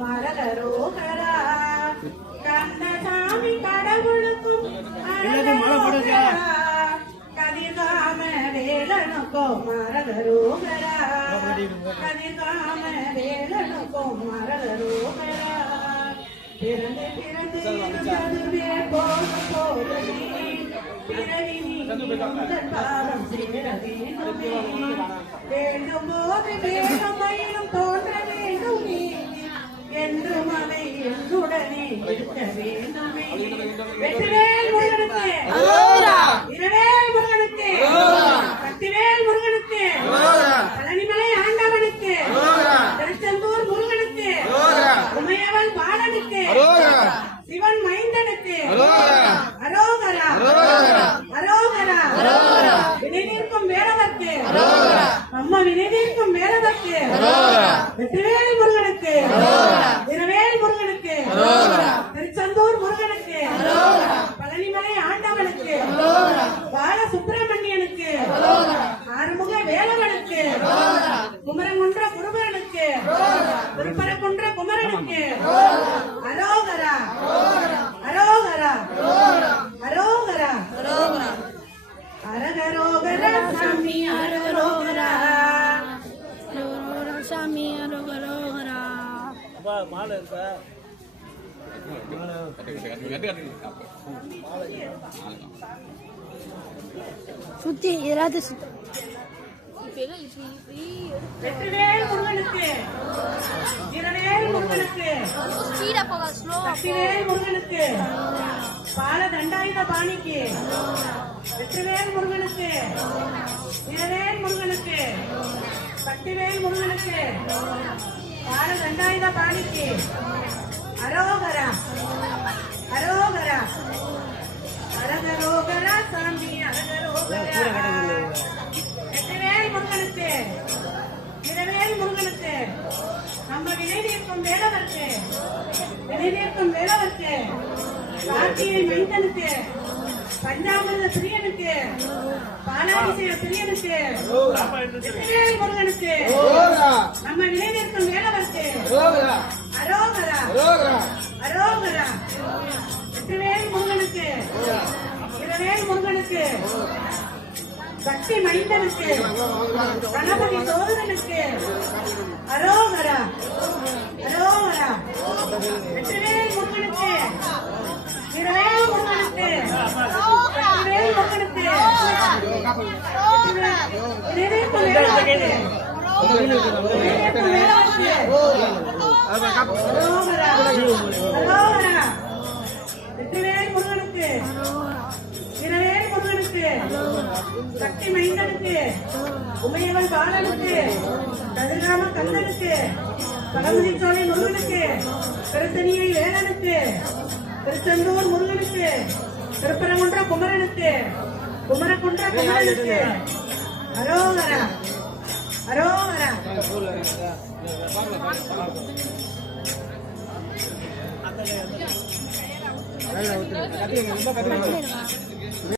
மரகரோகரா. கந்தசாமி கடவுளுக்கும். கதிர்காம வேலனுக்கும் மரகரோகரா கதிர்காம வேலனுக்கும் மரகரோகரா. பிறந்து பிறந்து இருந்ததுவே போக போதே பிறவி நீ முதல் பாவம் சேர வேண்டுமே வேண்டும் போது மயிலும் என்னுடனே திருப்பரங்குன்ற குமரனுக்கு. அரோகரா. அரோகரா. அரோகரா. அரகரோகரா சாமி அரகரோகரா. சாமி அரோகரோகரா. மாலை இருக்கா? சுத்தி ஏதாவது சுத்தி இப்பெல்லாம் இப்படி இப்படி வெற்றிவேல் முருகனுக்கு இரவேல் முருகனுக்கு ஸ்பீடா போக ஸ்லோ சக்திவேல் முருகனுக்கு பால தண்டாயுத பாணிக்கு வெற்றிவேல் முருகனுக்கு இரவேல் முருகனுக்கு சக்திவேல் முருகனுக்கு பால தண்டாயுத பாணிக்கு வேலவர்க்கு வினைதீர்க்கும் வேலவர்க்கு கார்த்திகை மைந்தனுக்கு. பஞ்சாமிரத பிரியனுக்கு. பாலாபிஷேக பிரியனுக்கு. வெற்றிவேல் முருகனுக்கு. நம்ம வினைதீர்க்கும் வேலவர்க்கு அரோகரா. அரோகரா. வெற்றிவேல் முருகனுக்கு. இரவேல் முருகனுக்கு. சக்தி மைந்தனுக்கு. கணபதி சோதரனுக்கு. சக்தி மைந்தனுக்கு உமையவன் பாலனுக்கு கதிராம கந்தனுக்கு பழமுதி சோலை முருகனுக்கு திருத்தணியை வேலனுக்கு திருச்செந்தூர் முருகனுக்கு திருப்பரங்குன்ற குமரனுக்கு குமரகுன்ற குமரனுக்கு அரோகரா. அரோகரா. ரொம்ப கத்துக்கணும்